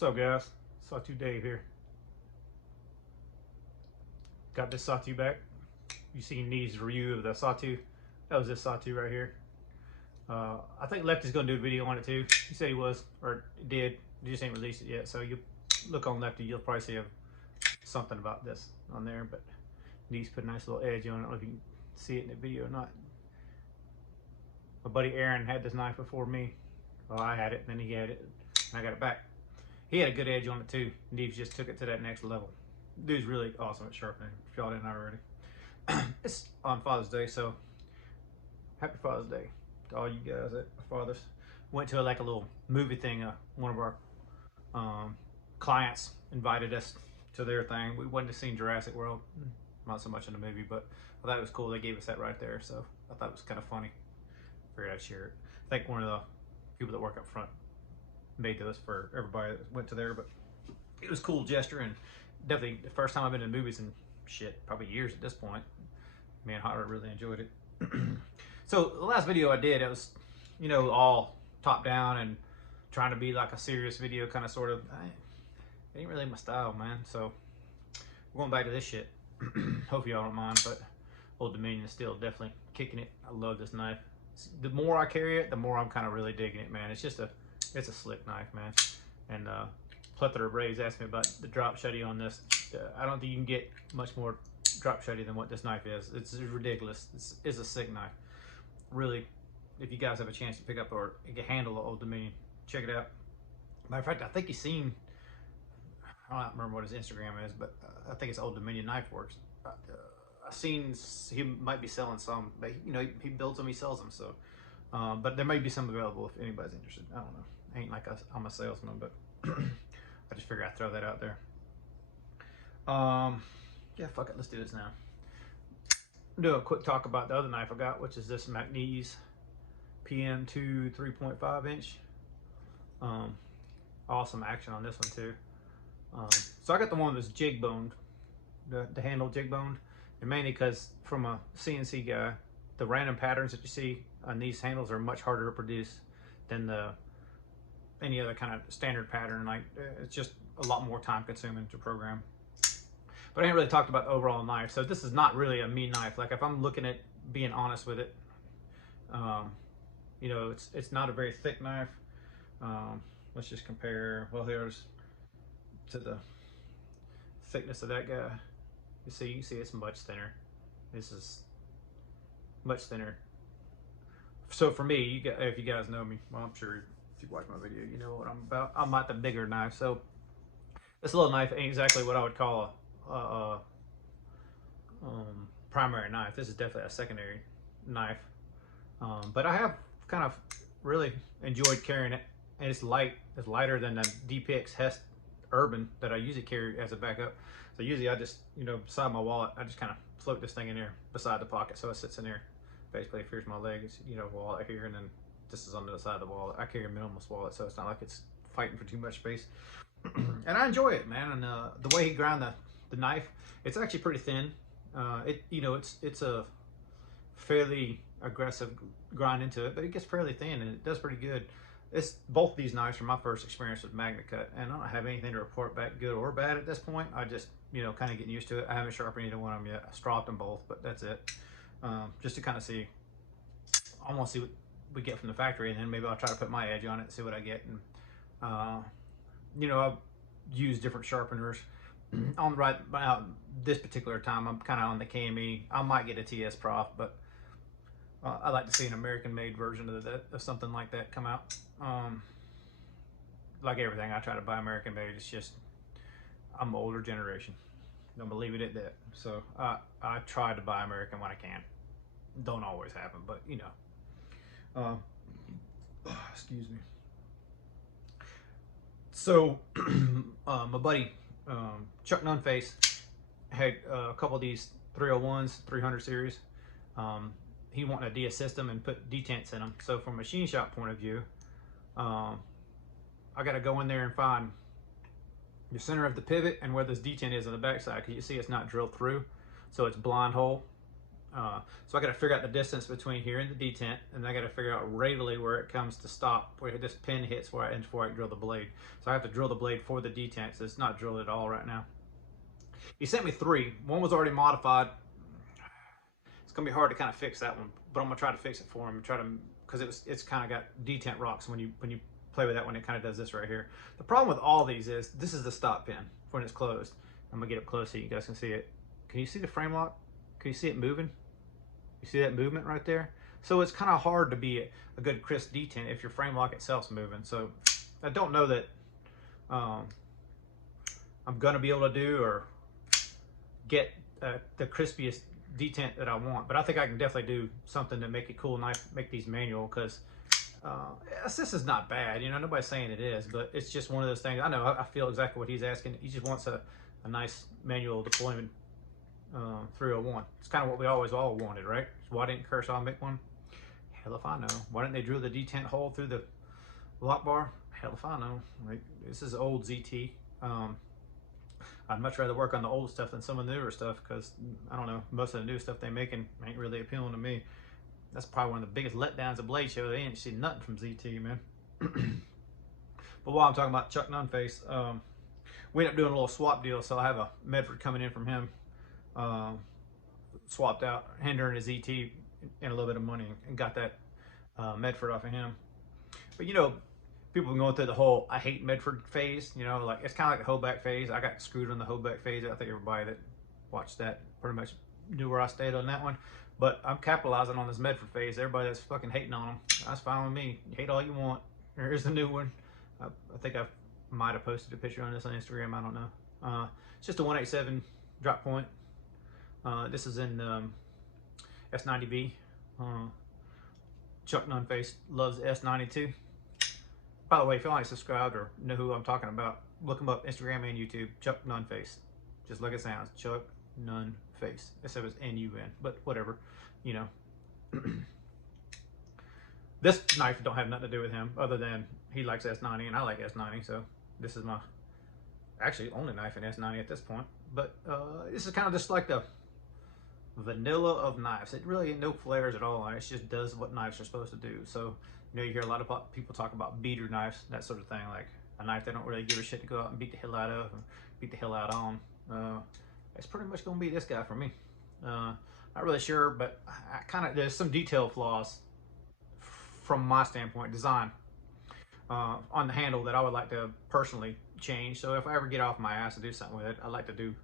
What's up, guys? Sawtooth Dave here. Got this sawtooth back. You seen Neve's review of the sawtooth? That was this sawtooth right here. I think Lefty's gonna do a video on it too. He said he was, or did. He just ain't released it yet. So you look on Lefty, you'll probably see something about this on there. But Neve's put a nice little edge on it. I don't know if you can see it in the video or not. My buddy Aaron had this knife before me. Well, I had it, and then he had it, and I got it back. He had a good edge on it too. Neves just took it to that next level. Dude's really awesome at sharpening. If y'all didn't already. It's on Father's Day, so happy Father's Day to all you guys that are fathers. Went to like a little movie thing. One of our clients invited us to their thing. We went to see Jurassic World. Not so much in the movie, but I thought it was cool. They gave us that right there, so I thought it was kind of funny. Figured I'd share it. I think one of the people that work up front made those for everybody that went to there, but it was a cool gesture, and definitely the first time I've been in movies in shit, probably years at this point. Man, I really enjoyed it. So the last video I did, it was, you know, all top down and trying to be like a serious video, kind of sort of. It ain't really my style, man. So we're going back to this shit. Hope y'all don't mind, but Old Dominion is still definitely kicking it. I love this knife. The more I carry it, the more I'm kind of really digging it, man. It's just it's a slick knife, man. And Plethora of Braves asked me about the drop shutty on this. I don't think you can get much more drop shutty than what this knife is. It's ridiculous. It's a sick knife. Really, if you guys have a chance to pick up or get handle the Old Dominion, check it out. Matter of fact, I think he's seen, I don't remember what his Instagram is, but I think it's Old Dominion Knife Works. I've seen he might be selling some, but you know, he builds them, he sells them. So, but there may be some available if anybody's interested. I don't know. Ain't like I'm a salesman, but I just figured I'd throw that out there. Yeah, fuck it, let's do this now. Do a quick talk about the other knife I got, which is this Macnese PM2 3.5 inch. Awesome action on this one too. So I got the one that's jig boned, the handle jig boned, and mainly because from a CNC guy, the random patterns that you see on these handles are much harder to produce than any other kind of standard pattern. Like, it's just a lot more time consuming to program. But I ain't really talked about the overall knife, so this is not really a mean knife. Like, if I'm looking at being honest with it, you know, it's not a very thick knife. Let's just compare. Well, here's to the thickness of that guy. You can see it's much thinner. This is much thinner. So for me, if you guys know me, well, I'm sure if you watch my video, you know what I'm about. I'm at the bigger knife, so this little knife ain't exactly what I would call a primary knife. This is definitely a secondary knife, but I have kind of really enjoyed carrying it, and it's light. It's lighter than the DPX Hest Urban that I usually carry as a backup. So usually I just, you know, beside my wallet, I just kind of float this thing in there beside the pocket, so it sits in there. Basically, here's my leg, it's, you know, wallet here, and then this is on the other side of the wallet. I carry a minimalist wallet, so it's not like it's fighting for too much space. And I enjoy it, man. And the way he ground the knife, it's actually pretty thin. You know, it's a fairly aggressive grind into it, but it gets fairly thin, and it does pretty good. It's both these knives from my first experience with MagnaCut, and I don't have anything to report back good or bad at this point. I just, you know, kind of getting used to it. I haven't sharpened either one of them yet. I stropped them both, but that's it. Just to kind of see. I want to see what we get from the factory, and then maybe I'll try to put my edge on it and see what I get. And you know, I've used different sharpeners. On right this particular time, I'm kind of on the KME. I might get a TS Prof, but I'd like to see an American-made version of something like that come out. Like everything, I try to buy American-made. It's just I'm the older generation. I'm gonna leave it at that. So I try to buy American when I can. Don't always happen, but you know. Excuse me. So my buddy Chuck Nunface had a couple of these 301s, 300 series. He wanted to de-assist them and put detents in them. So from a machine shop point of view, I got to go in there and find the center of the pivot and where this detent is on the backside, because you see it's not drilled through, so it's blind hole. So I got to figure out the distance between here and the detent, and I got to figure out radially where it comes to stop, where this pin hits where before I can drill the blade. So I have to drill the blade for the detent, so it's not drilled at all right now. He sent me 3. One was already modified. It's gonna be hard to kind of fix that one, but I'm gonna try to fix it for him and try to, because it's kind of got detent rocks when you play with that one. It kind of does this right here. The problem with all these is this is the stop pin when it's closed. I'm gonna get up close so you guys can see it. Can you see the frame lock? Can you see it moving? You see that movement right there? So it's kind of hard to be a good crisp detent if your frame lock itself's moving. So I don't know that I'm gonna be able to do or get the crispiest detent that I want, but I think I can definitely do something to make it cool, nice, make these manual, because this is not bad, you know, nobody's saying it is, but it's just one of those things. I know, I feel exactly what he's asking. He just wants a nice manual deployment 301. It's kind of what we always all wanted, right? So why didn't Kershaw make one? Hell if I know. Why didn't they drill the detent hole through the lock bar? Hell if I know. Right? This is old ZT. I'd much rather work on the old stuff than some of the newer stuff, because I don't know, most of the new stuff they making ain't really appealing to me. That's probably one of the biggest letdowns of Blade Show. They ain't seen nothing from ZT, man. But while I'm talking about Chuck Nunface, we ended up doing a little swap deal, so I have a Medford coming in from him, swapped out Hinder and his ZT and a little bit of money, and got that Medford off of him. But you know, people been going through the whole I hate Medford phase, you know, like it's kind of like the Hoback phase. I got screwed on the Hoback phase. I think everybody that watched that pretty much knew where I stayed on that one. But I'm capitalizing on this Medford phase. Everybody that's fucking hating on them, that's fine with me. You hate all you want. Here's the new one. I think I might have posted a picture on this on Instagram. I don't know. It's just a 187 drop point. This is in S90B. Chuck Nunface loves S92. By the way, if you like subscribed or know who I'm talking about, look him up, Instagram and YouTube, Chuck Nunface. Just like it sounds, Chuck Nunface. Except it's N-U-N, but whatever, you know. This knife don't have nothing to do with him, other than he likes S90 and I like S90, so this is my actually only knife in S90 at this point. But this is kind of just like the vanilla of knives. It really ain't no flares at all. It just does what knives are supposed to do. So, you know, you hear a lot of people talk about beater knives, that sort of thing, like a knife they don't really give a shit to go out and beat the hell out of, or beat the hell out on. It's pretty much gonna be this guy for me. Not really sure, but I kind of, there's some detail flaws from my standpoint, design, on the handle that I would like to personally change. So if I ever get off my ass to do something with it, I'd like to do,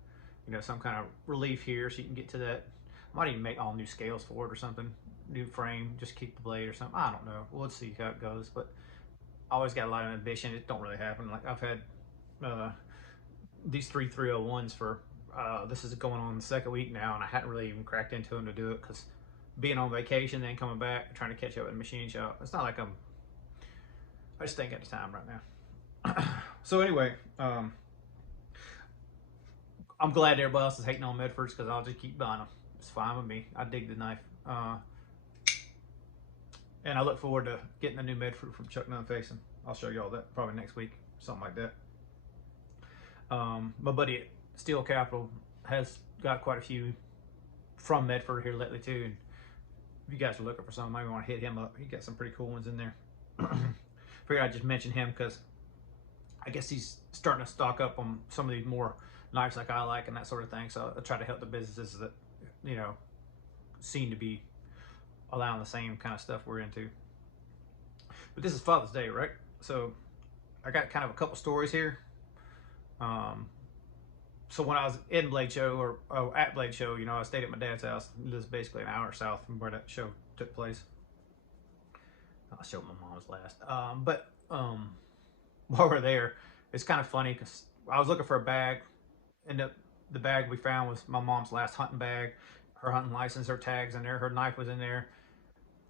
you know, some kind of relief here so you can get to that. I might even make all new scales for it or something. New frame, just keep the blade or something. I don't know. We'll see how it goes. But I always got a lot of ambition. It don't really happen. Like I've had these 301s for this is going on the second week now, and I hadn't really even cracked into them to do it because being on vacation, then coming back, trying to catch up at the machine shop. It's not like I just ain't got the time right now. So anyway, I'm glad everybody else is hating on Medfords because I'll just keep buying them. It's fine with me. I dig the knife. And I look forward to getting the new Medford from Chuck Nunface, and I'll show you all that probably next week, something like that. My buddy at Steel Capital has got quite a few from Medford here lately too. And if you guys are looking for something, maybe want to hit him up. He got some pretty cool ones in there. Figured I'd just mention him because I guess he's starting to stock up on some of these more knives like I like and that sort of thing. So I try to help the businesses that, you know, seem to be allowing the same kind of stuff we're into. But this is Father's Day, right? So I got kind of a couple stories here. So when I was in Blade Show, or at Blade Show, you know, I stayed at my dad's house. It was basically an hour south from where that show took place. I'll show my mom's last. While we're there, it's kind of funny because I was looking for a bag, and the bag we found was my mom's last hunting bag, her hunting license, her tags in there, her knife was in there.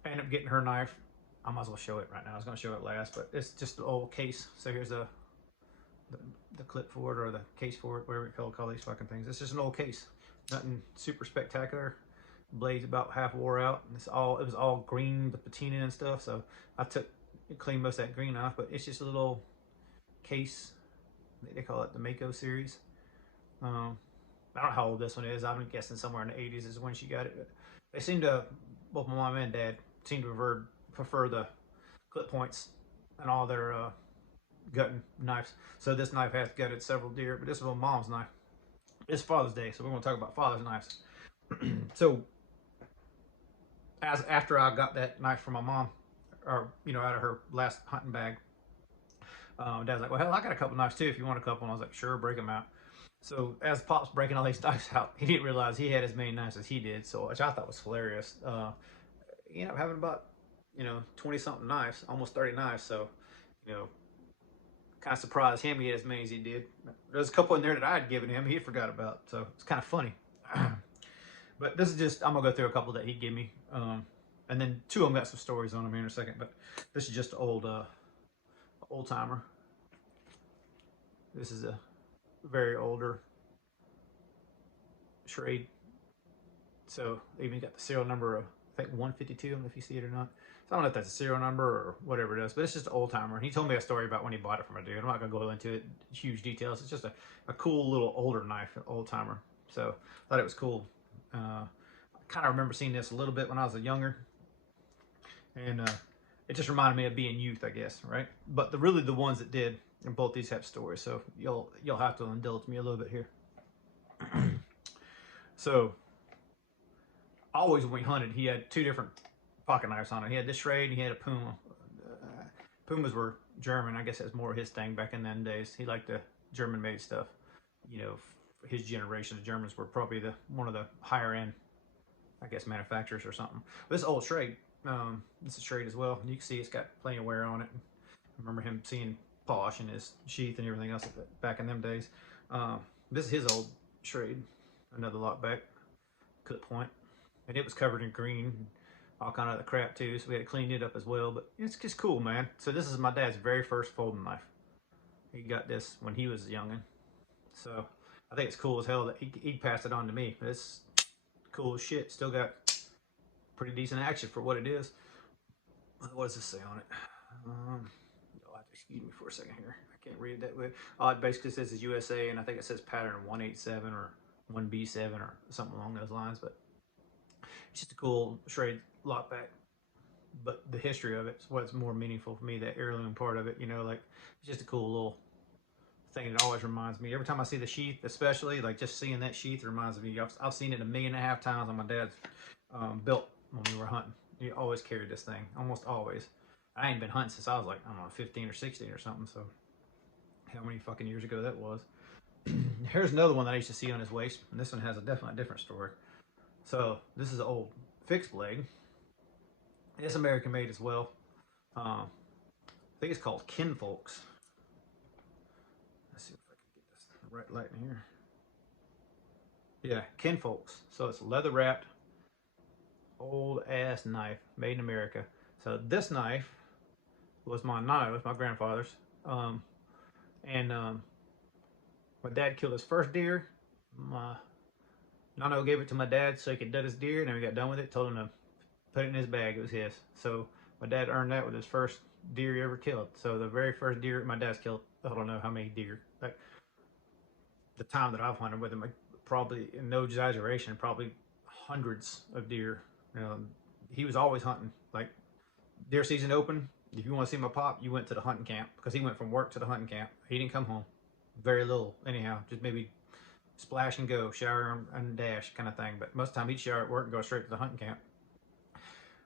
I ended up getting her knife. I might as well show it right now. I was going to show it last, but it's just an old case. So here's the clip for it, or the case for it, whatever you call these fucking things. It's just an old case. Nothing super spectacular. Blade's about half wore out. And it was all green, the patina and stuff. So I cleaned most of that green off, but it's just a little case. They call it the Mako series. I don't know how old this one is. I'm guessing somewhere in the 80s is when she got it. they seem to, both my mom and dad seem to prefer the clip points and all their gutting knives. So this knife has gutted several deer, but this is my mom's knife. It's Father's Day, so we're going to talk about Father's knives. So as after I got that knife from my mom, or out of her last hunting bag, Dad's like, "Well, hell, I got a couple knives too. If you want a couple," and I was like, "Sure, break them out." So as Pop's breaking all these knives out, he didn't realize he had as many knives as he did, so which I thought was hilarious. He ended up having about 20 something knives, almost 30 knives. So you know, kind of surprised him he had as many as he did. There's a couple in there that I had given him he forgot about, so it's kind of funny. But this is just, I'm gonna go through a couple that he gave me, and then two of them got some stories on them here in a second. But this is just an old timer. This is a very older Schrade. So they even got the serial number of, I think, 152. I don't know if you see it or not. So I don't know if that's a serial number or whatever it is, but it's just an old timer. He told me a story about when he bought it from a dude. I'm not gonna go into it, huge details. It's just a cool little older knife, old timer. So I thought it was cool. I kind of remember seeing this a little bit when I was younger, and it just reminded me of being youth, I guess, right? But really the ones that did, and both these have stories, so you'll have to indulge me a little bit here. So always when we hunted, he had two different pocket knives on it. He had this Schrade, and he had a Puma. Pumas were German. I guess that's more his thing back in them days. He liked the German-made stuff. His generation, the Germans were probably one of the higher end, I guess, manufacturers or something. But this old Schrade, this is Schrade as well. You can see it's got plenty of wear on it. I remember him seeing polish in his sheath and everything else back in them days. This is his old Schrade, another lock back, clip point, and it was covered in green, all kind of other crap too. So we had to clean it up as well. But it's just cool, man. So this is my dad's very first folding knife. He got this when he was a youngin'. So I think it's cool as hell that he passed it on to me. It's cool as shit. Still got pretty decent action for what it is. What does this say on it? You'll have to excuse me for a second here. I can't read it that way. It basically says it's USA, and I think it says pattern 187 or 1B7 or something along those lines. But it's just a cool Schrade lockback. But the history of it is what's more meaningful for me, that heirloom part of it. Like, it's just a cool little thing that always reminds me. Every time I see the sheath, especially, like just seeing that sheath reminds me. I've seen it 1.5 million times on my dad's belt when we were hunting. He always carried this thing, almost always. I ain't been hunting since I was like, I don't know, 15 or 16 or something. So how many fucking years ago that was. Here's another one that I used to see on his waist, and this one has a definitely different story. So this is an old fixed blade. It's American made as well. I think it's called Kinfolks. Let's see if I can get this right light in here. Yeah, Kinfolks. So it's leather wrapped, old ass knife made in America. So this knife was my grandfather's. And my dad killed his first deer. My Nano gave it to my dad so he could gut his deer, and then we got done with it, told him to put it in his bag. It was his. So my dad earned that with his first deer he ever killed. So the very first deer my dad's killed, I don't know how many deer. Like the time that I've hunted with him, probably, no exaggeration, probably hundreds of deer. He was always hunting. Like deer season open, if you want to see my pop, you went to the hunting camp, because he went from work to the hunting camp. He didn't come home. Very little, anyhow. Just maybe splash and go, shower and dash kind of thing. But most of the time he'd shower at work and go straight to the hunting camp.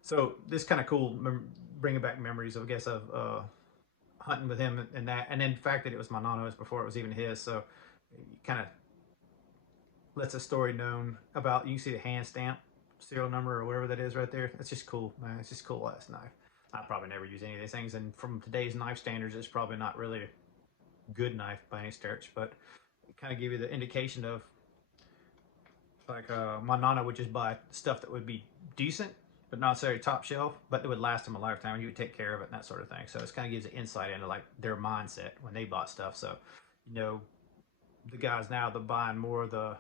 So this kind of cool, bringing back memories, I guess, of hunting with him and that. And then the fact that it was my Nano's before it was even his. So it kind of lets a story known about, you can see the hand stamp, serial number or whatever that is right there. That's just cool, man. It's just cool ass knife. I probably never use any of these things. And from today's knife standards, it's probably not really a good knife by any stretch. But kind of give you the indication of, like, my Nana would just buy stuff that would be decent, but not necessarily top shelf, but it would last him a lifetime, and he would take care of it and that sort of thing. So it kind of gives an insight into like their mindset when they bought stuff. So the guys now, they're buying more of the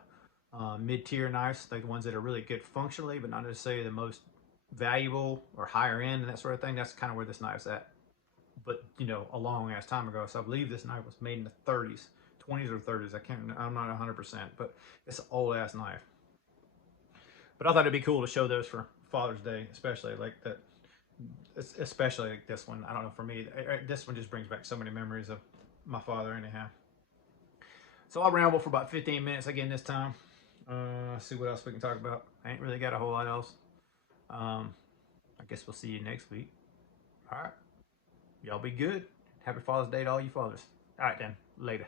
mid-tier knives, like the ones that are really good functionally, but not necessarily the most valuable or higher end and that sort of thing. That's kind of where this knife's at. But a long ass time ago. So I believe this knife was made in the 30s. 20s or 30s, I'm not 100%, but it's an old ass knife. But I thought it'd be cool to show those for Father's Day, especially like that. Especially like this one. I don't know, for me, this one just brings back so many memories of my father anyhow. So I'll ramble for about 15 minutes again this time. See what else we can talk about. I ain't really got a whole lot else. I guess we'll see you next week. All right. Y'all be good. Happy Father's Day to all you fathers. All right, then. Later.